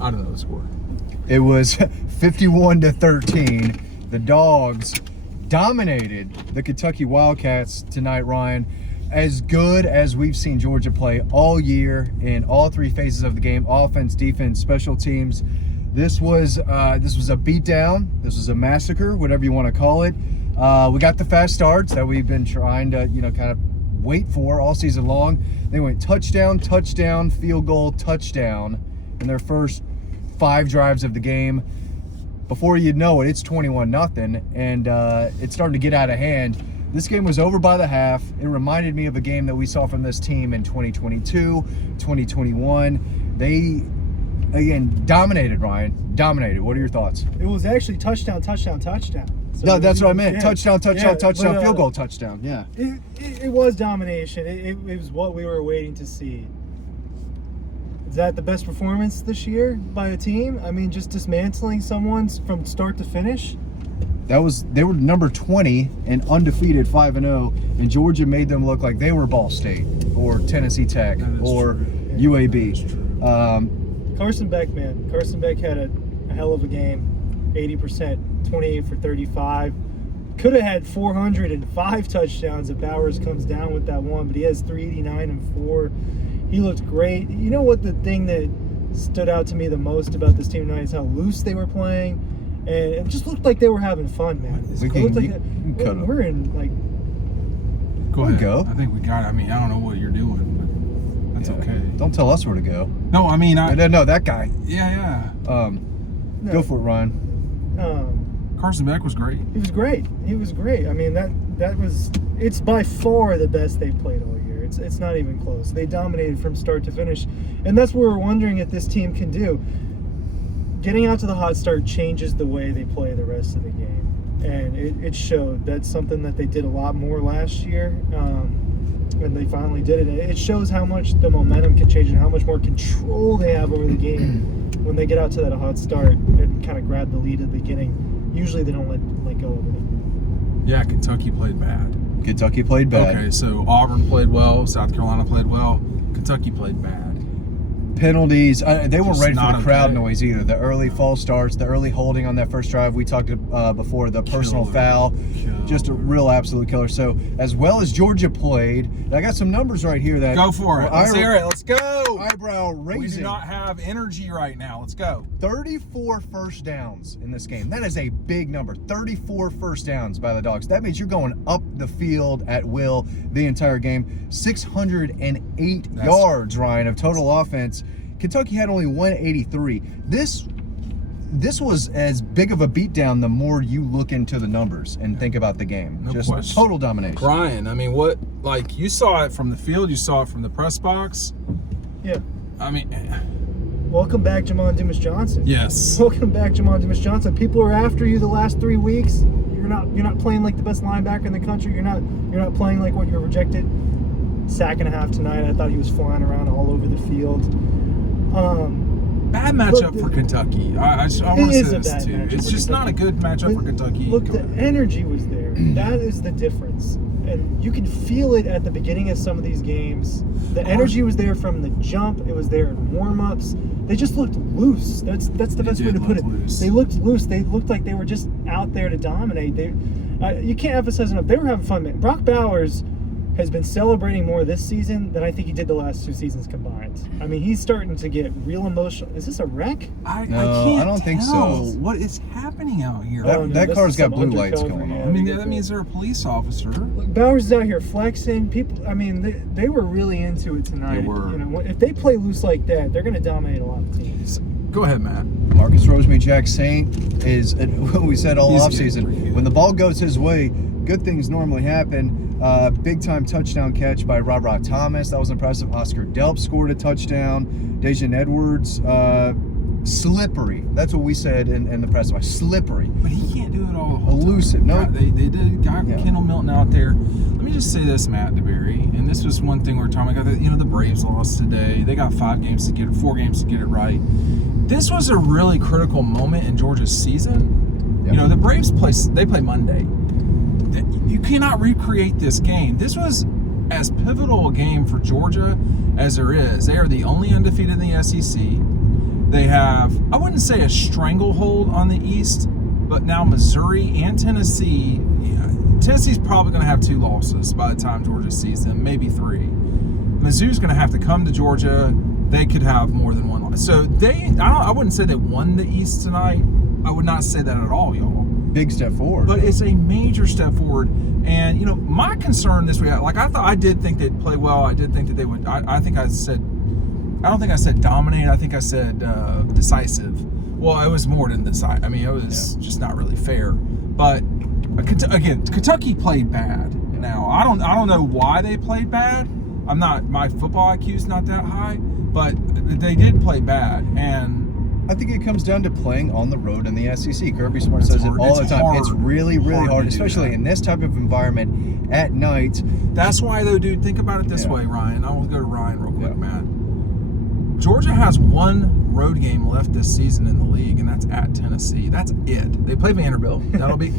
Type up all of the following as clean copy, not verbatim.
I don't know the score. It was 51-13. The Dogs dominated the Kentucky Wildcats tonight, Ryan. As good as we've seen Georgia play all year in all three phases of the game: offense, defense, special teams. This was a beatdown. This was a massacre, whatever you want to call it. We got the fast starts that we've been trying to, kind of wait for all season long. They went touchdown, touchdown, field goal, touchdown in their first 5 drives of the game. Before you know it, it's 21-0, and it's starting to get out of hand. This game was over by the half. It reminded me of a game that we saw from this team in 2022, 2021. They, again, dominated, Ryan. Dominated. What are your thoughts? It was actually touchdown, touchdown, touchdown. So No, that's what I meant. Yeah. Touchdown, touchdown, Yeah, touchdown, but, field goal, touchdown. Yeah. It was domination. It was what we were waiting to see. Is that the best performance this year by a team? I mean, just dismantling someone from start to finish? They were number 20 and undefeated 5-0, and Georgia made them look like they were Ball State or Tennessee Tech or UAB. Carson Beck, man. Carson Beck had a hell of a game. 80%, 28 for 35. Could have had 405 touchdowns if Bowers comes down with that one, but he has 389 and 4. He looked great. You know what the thing that stood out to me the most about this team tonight is how loose they were playing. And it just looked like they were having fun, man. We're in, like... Go ahead. Go. I think we got it. I mean, I don't know what you're doing, but that's okay. Don't tell us where to go. No, I mean... No, that guy. Yeah. Go for it, Ryan. Carson Beck was great. He was great. I mean, that was... It's by far the best they've played all year. It's not even close. They dominated from start to finish. And that's what we're wondering if this team can do. Getting out to the hot start changes the way they play the rest of the game, and it showed. That's something that they did a lot more last year, and they finally did it. It shows how much the momentum can change and how much more control they have over the game when they get out to that hot start and kind of grab the lead at the beginning. Usually they don't let go of it. Yeah, Kentucky played bad. Okay, so Auburn played well, South Carolina played well, Kentucky played bad. Penalties. They weren't Just ready for not the crowd okay. noise either. The early false starts, the early holding on that first drive. We talked before, the personal Killer. foul. Killer. Just a real absolute killer. So as well as Georgia played, I got some numbers right here that Go for it. Let's hear it. Let's go. Eyebrow raising. We do not have energy right now. Let's go. 34 first downs in this game. That is a big number. 34 first downs by the Dogs. That means you're going up the field at will the entire game. 608 yards, Ryan, of total offense. Kentucky had only 183. This was as big of a beatdown the more you look into the numbers and think about the game. No Just question. total domination. Brian, I mean, you saw it from the field, you saw it from the press box. Yeah. I mean, Welcome back, Jamon Dumas-Johnson. yes. Welcome back, Jamon Dumas-Johnson. People are after you the last 3 weeks. You're not playing like the best linebacker in the country. You're not playing like what you're projected. Sack and a half tonight. I thought he was flying around all over the field. Bad matchup for Kentucky. I want to say this too. It's just not a good matchup for Kentucky. Look, the energy was there. That is the difference. And you can feel it at the beginning of some of these games. The energy was there from the jump. It was there in warm-ups. They just looked loose. That's the best way to put it. Loose. They looked loose. They looked like they were just out there to dominate. You can't emphasize enough. They were having fun, man. Brock Bowers has been celebrating more this season than I think he did the last 2 seasons combined. I mean, he's starting to get real emotional. Is this a wreck? I don't think so. What is happening out here? That car's got blue lights undercover, going on. yeah. I mean, that means they're a police officer. Look, Bowers is out here flexing. People, I mean, they were really into it tonight. They were. You know, if they play loose like that, they're going to dominate a lot of teams. Go ahead, Matt. Marcus Rosemy-Jack Saint is, what we said all He's offseason, good. when the ball goes his way, good things normally happen. Big-time touchdown catch by Rob Thomas. That was impressive. Oscar Delp scored a touchdown. Dejan Edwards, slippery. That's what we said in the press box. Slippery. But he can't do it all the whole Elusive. time. No. They got Kendall Milton out there. Let me just say this, Matt DeBerry, and this was one thing we were talking about. The Braves lost today. They got 4 games to get it right. This was a really critical moment in Georgia's season. Yep. The Braves play Monday. You cannot recreate this game. This was as pivotal a game for Georgia as there is. They are the only undefeated in the SEC. They have, I wouldn't say a stranglehold on the East, but now Missouri and Tennessee. Tennessee's probably going to have 2 losses by the time Georgia sees them, maybe 3. Mizzou's going to have to come to Georgia. They could have more than 1 loss. So I wouldn't say they won the East tonight. I would not say that at all, y'all. Big step forward. But it's a major step forward. And, my concern this week, I did think they'd play well. I did think that they would. I don't think I said dominate. I think I said decisive. Well, it was more than decisive. I mean, it was just not really fair. But again, Kentucky played bad. Now, I don't know why they played bad. My football IQ is not that high, but they did play bad. And I think it comes down to playing on the road in the SEC. Kirby Smart says it all the time. It's really, really hard, especially in this type of environment at night. That's why, though, dude, think about it this way, Ryan. I want to go to Ryan real quick, man. Georgia has 1 road game left this season in the league, and that's at Tennessee. That's it. They play Vanderbilt. That'll be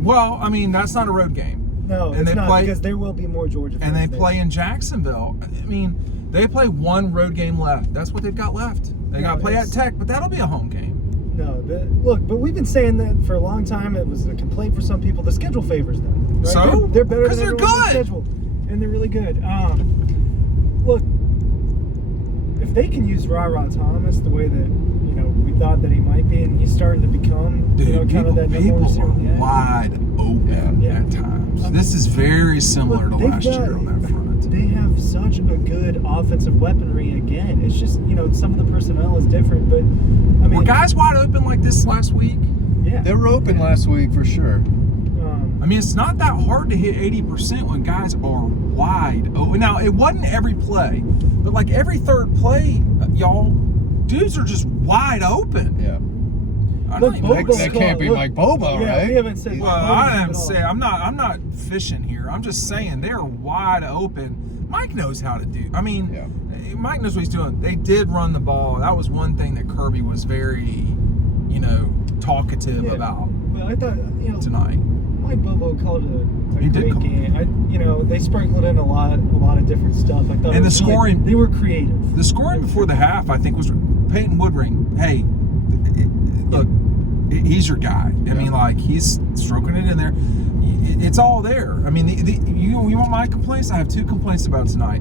well, I mean, that's not a road game. No, and it's not, because there will be more Georgia fans. And they play in Jacksonville. I mean, they play 1 road game left. That's what they've got left. They got to play at Tech, but that'll be a home game. No, but we've been saying that for a long time. It was a complaint for some people. The schedule favors them. Right? So? They're better because than they're everyone on the good. schedule, and they're really good. Look, if they can use Ra Thomas the way that we thought that he might be, and he's starting to become kind of that number one receiver. People are wide open at times. This is very similar to last year on that front. They have such a good offensive weaponry again. It's just, some of the personnel is different, but I mean, were guys wide open like this last week? Yeah. They were open last week for sure. I mean, it's not that hard to hit 80% when guys are wide open. Now, it wasn't every play, but like every third play, y'all, dudes are just wide open. Yeah. That can't be Mike Bobo, right? We haven't said. Well, I didn't say. I'm not fishing here. I'm just saying they're wide open. Mike knows how to do. I mean, Mike knows what he's doing. They did run the ball. That was one thing that Kirby was very, talkative about. Well, I thought tonight. Mike Bobo called a great game. They sprinkled in a lot of different stuff. I thought, and the scoring, they were creative. The scoring before the half, I think, was Peyton Woodring. Hey, look, he's your guy. I mean, like, he's stroking it in there. It's all there. I mean, you want my complaints? I have 2 complaints about tonight.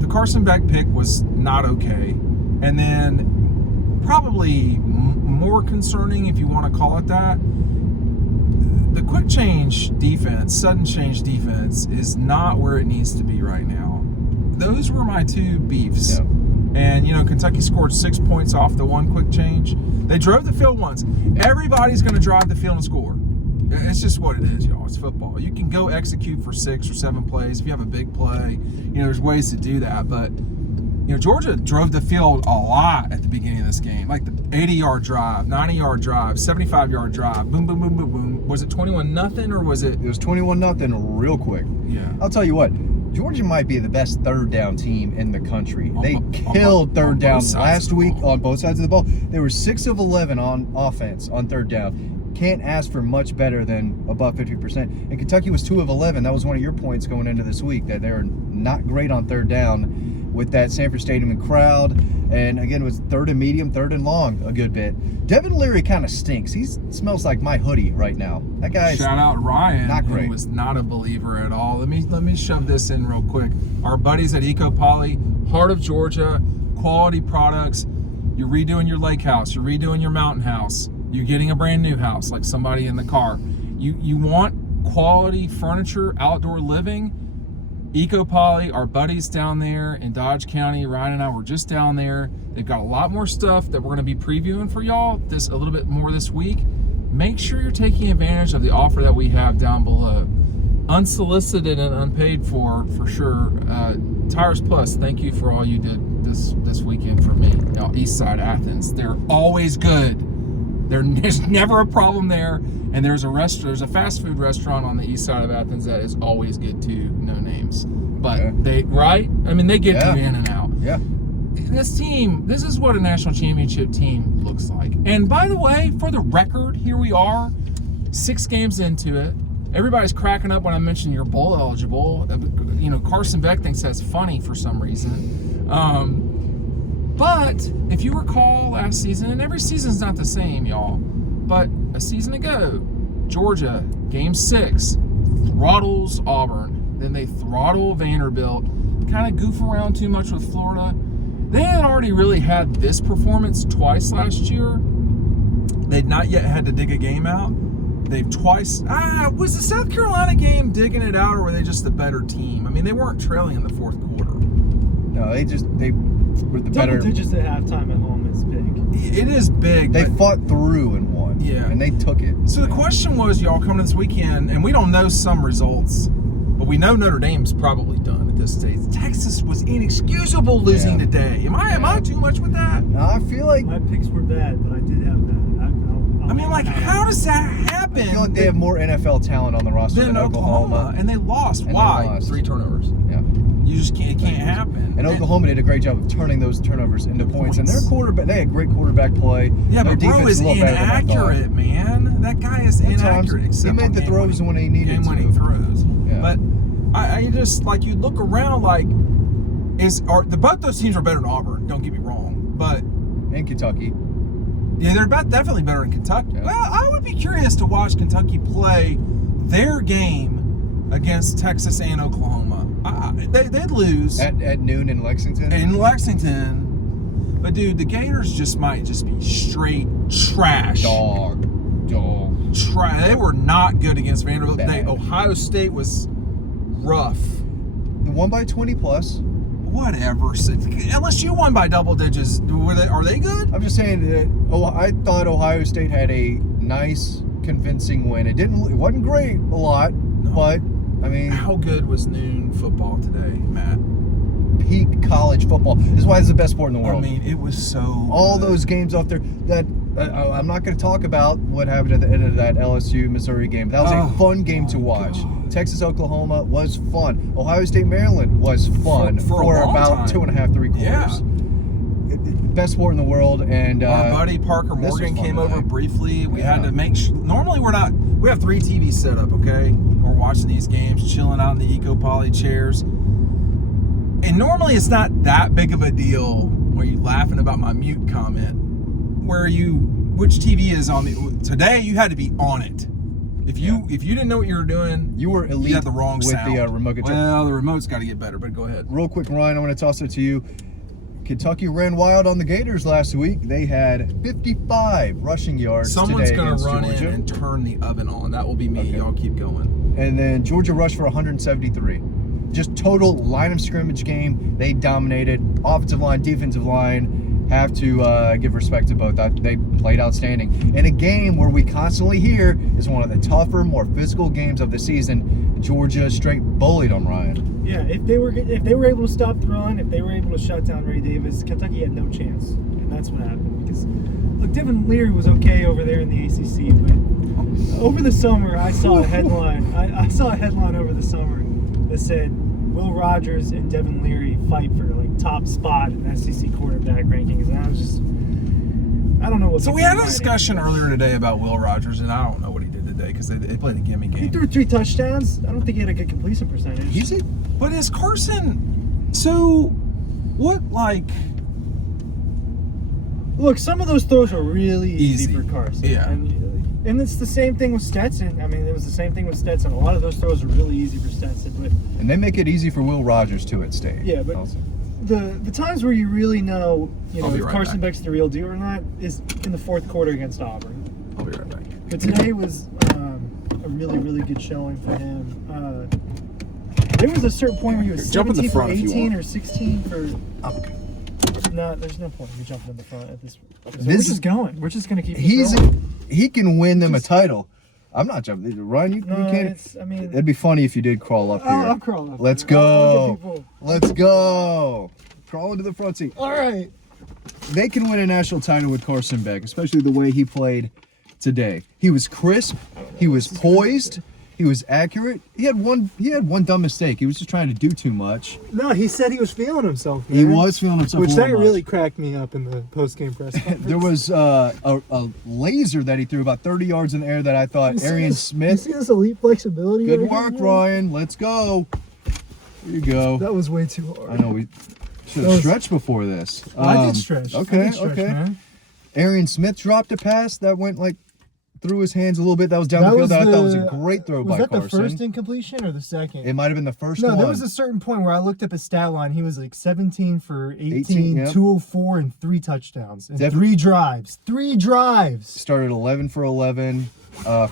The Carson Beck pick was not okay, and then probably more concerning, if you want to call it that, the quick change defense, sudden change defense, is not where it needs to be right now. Those were my 2 beefs. Yeah. And, Kentucky scored 6 points off the 1 quick change. They drove the field once. Everybody's going to drive the field and score. It's just what it is, y'all. It's football. You can go execute for 6 or 7 plays. If you have a big play, there's ways to do that. But, Georgia drove the field a lot at the beginning of this game. Like the 80-yard drive, 90-yard drive, 75-yard drive. Boom, boom, boom, boom, boom. Was it 21-0 or was it? It was 21-0 real quick. Yeah. I'll tell you what. Georgia might be the best third down team in the country. They killed third down last week on both sides of the ball. They were 6 of 11 on offense on third down. Can't ask for much better than above 50%. And Kentucky was 2 of 11. That was one of your points going into this week, that they're not great on third down with that Sanford Stadium and crowd. And again, it was 3rd and medium, 3rd and long a good bit. Devin Leary kind of stinks. He smells like my hoodie right now. That guy's shout out Ryan, not great. Who was not a believer at all. Let me shove this in real quick. Our buddies at Eco Poly, Heart of Georgia, quality products. You're redoing your lake house. You're redoing your mountain house. You're getting a brand new house, like somebody in the car. You want quality furniture, outdoor living. Eco Poly, our buddies down there in Dodge County, Ryan and I were just down there. They've got a lot more stuff that we're going to be previewing for y'all a little bit more this week. Make sure you're taking advantage of the offer that we have down below. Unsolicited and unpaid for sure. Tires Plus, thank you for all you did this weekend for me. East Side Athens, they're always good. There's never a problem there. And there's a fast food restaurant on the east side of Athens that is always good too. No names, but they get you in and out. Yeah. This is what a national championship team looks like. And by the way, for the record, here we are, 6 games into it. Everybody's cracking up when I mention you're bowl eligible. Carson Beck thinks that's funny for some reason. But if you recall last season, and every season's not the same, y'all, but a season ago, Georgia, game 6, throttles Auburn. Then they throttle Vanderbilt, kind of goof around too much with Florida. They had already really had this performance twice last year. They'd not yet had to dig a game out. They've twice... was the South Carolina game digging it out, or were they just the better team? I mean, they weren't trailing in the fourth quarter. No, they were the better... Double digits at halftime at home is big. It is big. They fought through and won. Yeah. And they took it. So the question was, y'all coming this weekend, and we don't know some results, but we know Notre Dame's probably done at this stage. Texas was inexcusable losing today. Am I too much with that? No, I feel like... My picks were bad, but I did have that. I mean, like, how does that happen? I feel like they have more NFL talent on the roster than Oklahoma. And they lost. Why? 3 turnovers. Yeah. You just can't happen. And Oklahoma did a great job of turning those turnovers into points. And their quarterback, they had great quarterback play. Yeah, their but bro defense is a little better than I thought. inaccurate, man. That guy is inaccurate. He made the throws when he needed to. Game-winning throws. Yeah. But I just, like, you look around, like, both those teams are better than Auburn. Don't get me wrong. But And Kentucky. yeah, they're definitely better than Kentucky. Yeah. Well, I would be curious to watch Kentucky play their game against Texas and Oklahoma. They'd lose At noon in Lexington? in Lexington. But dude, the Gators might just be straight trash. Dog. They were not good against Vanderbilt. Bad. Ohio State was rough. They won by 20 plus. Whatever. LSU won by double digits. Are they good? I'm just saying that I thought Ohio State had a nice, convincing win. It wasn't great a lot, but I mean, How good was noon football today, Matt? peak college football. This is why it's the best sport in the world. I mean, it was so All good. those games out there that I'm not going to talk about what happened at the end of that LSU Missouri game. That was a fun game to watch. God. Texas Oklahoma was fun. Ohio State Maryland was fun For a long about time. 2.5, 3 quarters. Yeah. Best sport in the world, and Our buddy Parker this was Morgan fun came today. over briefly. We had Yeah. to make sure. Normally, we have 3 TVs set up, okay? We're watching these games, chilling out in the Eco Poly chairs. And normally, it's not that big of a deal where you laughing about my mute comment. Which TV is on the. Today, you had to be on it. If you didn't know what you were doing, You were elite you had the wrong with sound. the remote control. Well, the remote's got to get better, but go ahead. Real quick, Ryan, I want to toss it to you. Kentucky ran wild on the Gators last week. They had 55 rushing yards Someone's today going against to run Georgia. in and turn the oven on. That will be me. Okay. Y'all keep going. And then Georgia rushed for 173. Just total line of scrimmage game. They dominated. Offensive line, defensive line. Have to give respect to both. They played outstanding. In a game where we constantly hear is one of the tougher, more physical games of the season, Georgia straight bullied them, Ryan. Yeah, if they were able to stop the run, if they were able to shut down Ray Davis, Kentucky had no chance, and that's what happened. Because look, Devin Leary was okay over there in the ACC, but over the summer I saw a headline. I saw a headline over the summer that said Will Rogers and Devin Leary fight for like top spot in SEC quarterback rankings, and I was just, I don't know what. So we had a discussion earlier today about Will Rogers, and I don't know what he did today because they played a gimme He game. threw 3 touchdowns. I don't think he had a good completion percentage. But is Carson? So what? Like, Look, some of those throws were really easy for Carson. Yeah. And it's the same thing with Stetson. I mean, it was the same thing with Stetson. A lot of those throws were really easy for Stetson. But And they make it easy for Will Rogers too at State. yeah, but also. the times where you really know, I'll be if right Carson back. Beck's the real deal or not is in the fourth quarter against Auburn. I'll be right back. But today was a really, really good showing for him. There was a certain point where he was Jump in the 17 for front if you 18 want. or 16 for. Okay. No, there's no point in me jumping in the front at this. So This we're is- just going. We're just gonna keep. This He rolling. can win them a title. I'm not jumping. Ryan, you No, can't. it's. I mean, It'd be funny if you did crawl up here. I'll crawl up. Let's there. I'll give go. people- Let's go. Crawl into the front seat. All right. They can win a national title with Carson Beck, especially the way he played today. He was crisp. He was poised. He was accurate. He had one dumb mistake. He was just trying to do too much. No, he said he was feeling himself. He man. was feeling himself. Which a that little really much. cracked me up in the post-game press conference. There was a laser that he threw about 30 yards in the air that I thought Arian You Smith. see this elite flexibility? Good right work, here? Ryan. Let's go. Here you go. That was way too hard. I know Should have stretched before this. I did stretch. Okay, I did stretch, man. Arian Smith dropped a pass that went like through his hands a little bit. That was down the field. I thought it was a great throw by Carson. Was that the first incompletion or the second? It might have been the first one. No, there was a certain point where I looked up his stat line. He was like 17 for 18, yep. 204, and 3 touchdowns. And 3 drives. 3 drives. Started 11 for 11.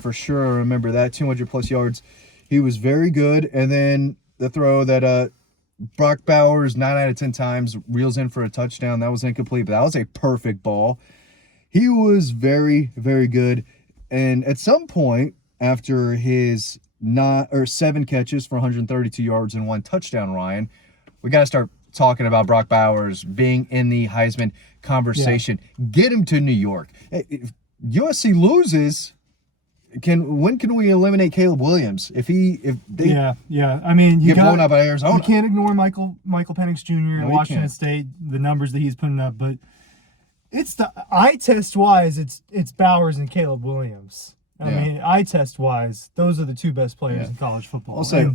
For sure, I remember that. 200-plus yards. He was very good. And then the throw that Brock Bowers, 9 out of 10 times, reels in for a touchdown. That was incomplete, but that was a perfect ball. He was very, very good. And at some point, after his 7 catches for 132 yards and 1 touchdown, Ryan, we got to start talking about Brock Bowers being in the Heisman conversation. Yeah. Get him to New York. If USC loses, when can we eliminate Caleb Williams? If they I mean, you get blown out by Arizona. You can't ignore Michael Penix Jr. at Washington State, the numbers that he's putting up, but it's the eye test wise, it's Bowers and Caleb Williams. I mean, eye test wise, those are the 2 best players in college football. I'll say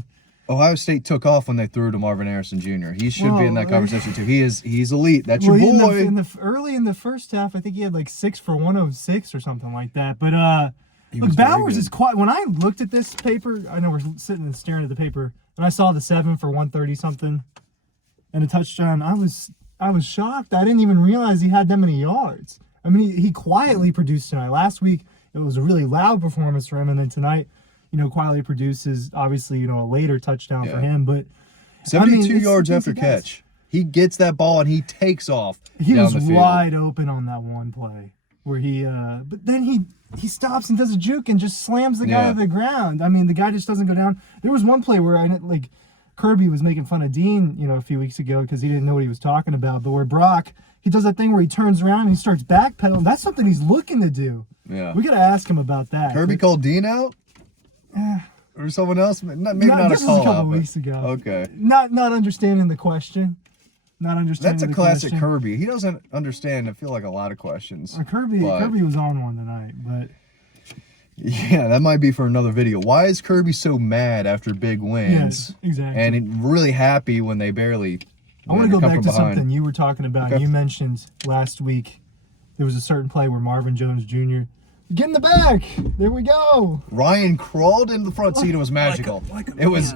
Ohio State took off when they threw to Marvin Harrison Jr. He should be in that conversation too. He's elite. That's your boy. Early in the first half, I think he had like 6 for 106 or something like that. But look, Bowers is quite. When I looked at this paper, I know we're sitting and staring at the paper, and I saw the 7 for 130 something and a touchdown. I was shocked. I didn't even realize he had that many yards. I mean, he quietly produced tonight. Last week, it was a really loud performance for him, and then tonight, quietly produces, obviously, a later touchdown for him. But 72 yards after catch. He gets that ball, and he takes off He down was the field. wide open on that one play where but then he stops and does a juke and just slams the guy to the ground. I mean, the guy just doesn't go down. There was one play where Kirby was making fun of Dean, a few weeks ago because he didn't know what he was talking about. But where Brock, he does that thing where he turns around and he starts backpedaling. That's something he's looking to do. Yeah. We got to ask him about that. Kirby called Dean out? Or someone else? Maybe not a call out. This was a couple weeks ago. Okay. Not understanding the question. Not understanding That's a the classic question. Kirby. He doesn't understand, I feel like, a lot of questions. Kirby was on one tonight, but... Yeah, that might be for another video. Why is Kirby so mad after big wins? Yes, exactly. And really happy when they barely I want to go back to something you were talking about. Okay. You mentioned last week there was a certain play where Marvin Jones Jr. Get in the back. There we go. Ryan crawled into the front seat. It was magical. It was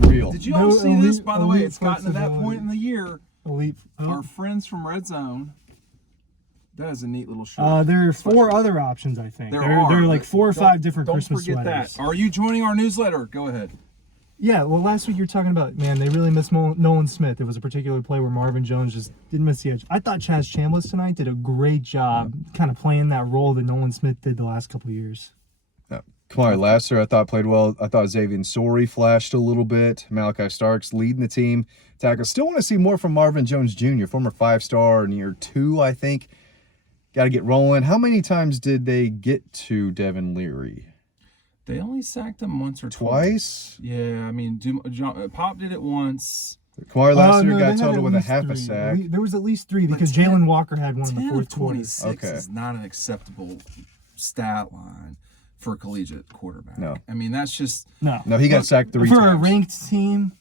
real. Did you all see this? By the way, it's gotten to that point in the year. Our friends from Red Zone. That is a neat little shirt. There are 4 other options, I think. There are like 4 or 5 different Christmas sweaters. Don't forget that. Are you joining our newsletter? Go ahead. Yeah, well, last week you were talking about, man, they really missed Nolan Smith. There was a particular play where Marvin Jones just didn't miss the edge. I thought Chaz Chambliss tonight did a great job kind of playing that role that Nolan Smith did the last couple of years. Yeah. Kamari Lasser, I thought, played well. I thought Xavier Sori flashed a little bit. Malachi Starks leading the team. Tackle. Still want to see more from Marvin Jones Jr., former 5-star in year 2, I think. Got to get rolling. How many times did they get to Devin Leary? They only sacked him once or twice. Yeah, I mean, Pop did it once. Kamari Lasser got totaled with a half a sack. There was at least 3 because Jalen Walker had one in the fourth quarter. 26 is not an acceptable stat line for a collegiate quarterback. No. I mean, that's just... No, he got sacked 3 times. For a ranked team,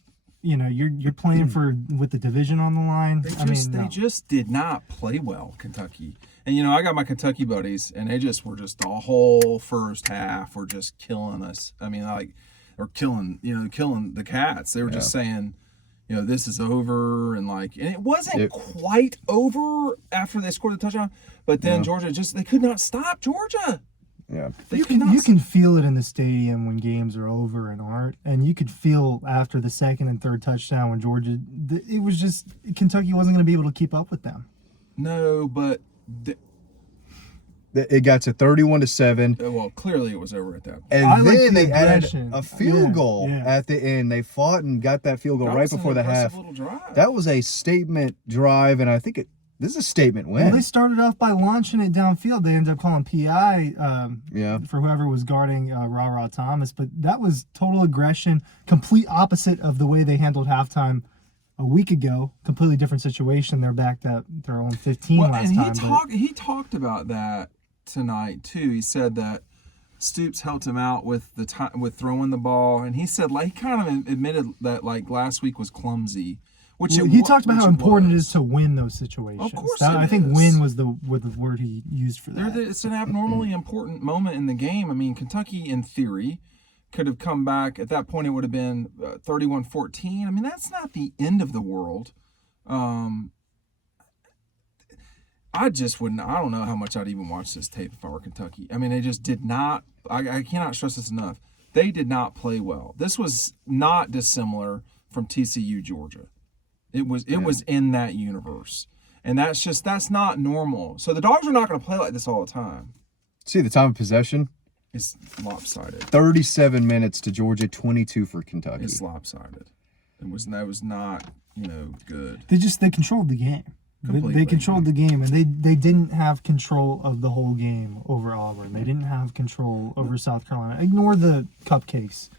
you're playing with the division on the line. They just did not play well, Kentucky. And, I got my Kentucky buddies, and they just were just the whole first half were just killing us. I mean, killing the Cats. They were just saying, this is over, and it wasn't quite over after they scored the touchdown, but then Georgia they could not stop Georgia. Yeah. You can feel it in the stadium when games are over and aren't, and you could feel after the second and third touchdown when Georgia, it was just Kentucky wasn't going to be able to keep up with them. No, but it got to 31-7. Well, clearly it was over at that point. And then they added a field goal at the end. They fought and got that field goal right before the half. That was a statement drive, and I think this is a statement win. Well, they started off by launching it downfield. They ended up calling PI for whoever was guarding Ra Thomas. But that was total aggression, complete opposite of the way they handled halftime a week ago. Completely different situation. They're back at their own 15 last time. He talked about that tonight too. He said that Stoops helped him out with with throwing the ball, and he said he kind of admitted that last week was clumsy He talked about how important it is to win those situations. Of course, I think win was the word he used for that. It's an abnormally important moment in the game. I mean, Kentucky, in theory, could have come back. At that point, it would have been 31-14. I mean, that's not the end of the world. I just wouldn't. I don't know how much I'd even watch this tape if I were Kentucky. I mean, they just did not. I cannot stress this enough. They did not play well. This was not dissimilar from TCU Georgia. It was in that universe, and that's not normal. So the Dogs are not going to play like this all the time. See the time of possession? It's lopsided. 37 minutes to Georgia, 22 for Kentucky. It's lopsided. That was not good. They controlled the game. They controlled the game, and they didn't have control of the whole game over Auburn. They didn't have control over South Carolina. Ignore the cupcakes.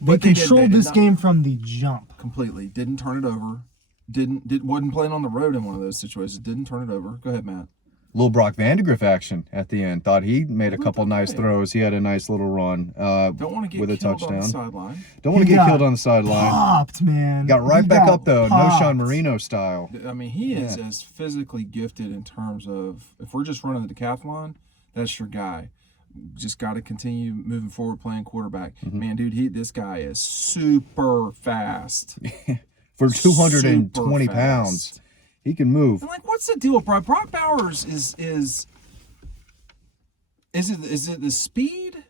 They controlled this game from the jump. Completely. Didn't turn it over. Wasn't playing on the road in one of those situations. Didn't turn it over. Go ahead, Matt. Little Brock Vandegrift action at the end. Thought he made a couple nice throws. He had a nice little run Don't want to get with a killed touchdown. on the sideline. Don't want to get killed on the sideline. Popped, man. Got right back up, though. No Sean Marino style. I mean, he is as physically gifted in terms of, if we're just running the decathlon, that's your guy. Just got to continue moving forward playing quarterback. Man, dude, this guy is super fast. For 220 pounds. He can move. And what's the deal with Brock? Brock Bowers is it the speed?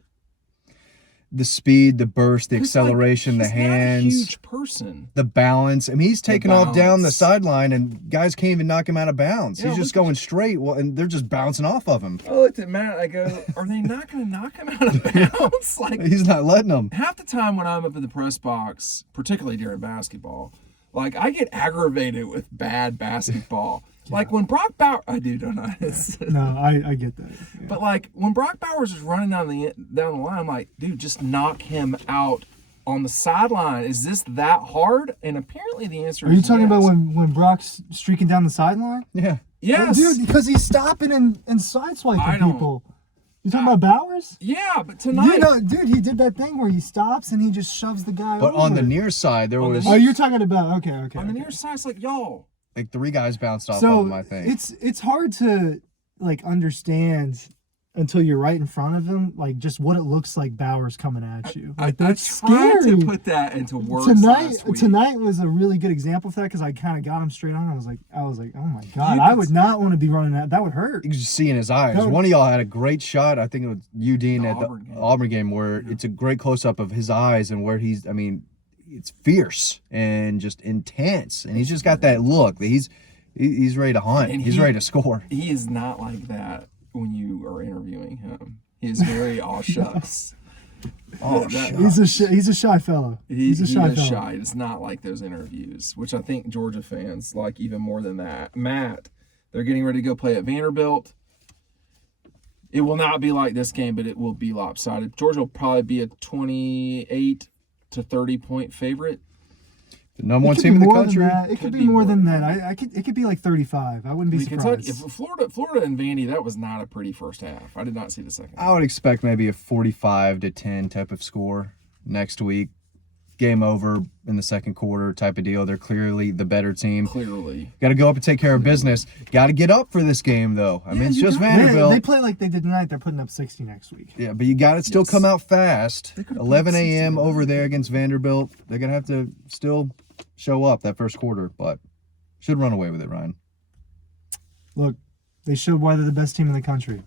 The speed, the burst, the acceleration, the hands. He's not a huge person. The balance. I mean, he's taking off down the sideline, and guys can't even knock him out of bounds. Yeah, he's just going straight, and they're just bouncing off of him. I looked at Matt. I go, are they not going to knock him out of bounds? He's not letting them. Half the time when I'm up in the press box, particularly during basketball, I get aggravated with bad basketball. Yeah. When Brock Bowers, I do, don't I? No, I get that. Yeah. But when Brock Bowers is running down the line, I'm like, dude, just knock him out on the sideline. Is this that hard? And apparently the answer is yes. Are you talking about when Brock's streaking down the sideline? Yeah. Yes. Oh, dude, because he's stopping and sideswiping people. You talking about Bowers? Yeah, but tonight... Dude, he did that thing where he stops and he just shoves the guy over. But on the near side, there was... Oh, you're talking about... Okay. On the near side, it's y'all... three guys bounced off of him, I think. It's hard to, understand until you're right in front of him, just what it looks like Bowers coming at you. That's scary. Scary. To put that into words Tonight was a really good example for that because I kind of got him straight on. I was like, oh my God, I would not want to be running that. That would hurt. You could just see in his eyes. One of y'all had a great shot. I think it was you, Dean, at the Auburn game where it's a great close-up of his eyes and where he's, it's fierce and just intense. And he's just got that look that he's ready to hunt. And he's ready to score. He is not like that when you are interviewing him. He is very aw shucks. He's a shy fellow. He's a shy fellow. It's not like those interviews, which I think Georgia fans like even more than that. Matt, they're getting ready to go play at Vanderbilt. It will not be like this game, but it will be lopsided. Georgia will probably be a 28 to 30 point favorite. The number one team in the country. It could be more than that. It could be 35. I wouldn't be surprised. If Florida and Vandy, that was not a pretty first half. I did not see the second half. I would expect maybe a 45-10 type of score next week. Game over in the second quarter type of deal. They're clearly the better team. Clearly. Got to go up and take care of business. Got to get up for this game, though. It's just Vanderbilt. They play like they did tonight. They're putting up 60 next week. Yeah, but you got to still come out fast. 11 a.m. over there against Vanderbilt. They're going to have to still show up that first quarter, but should run away with it, Ryan. Look, they showed why they're the best team in the country.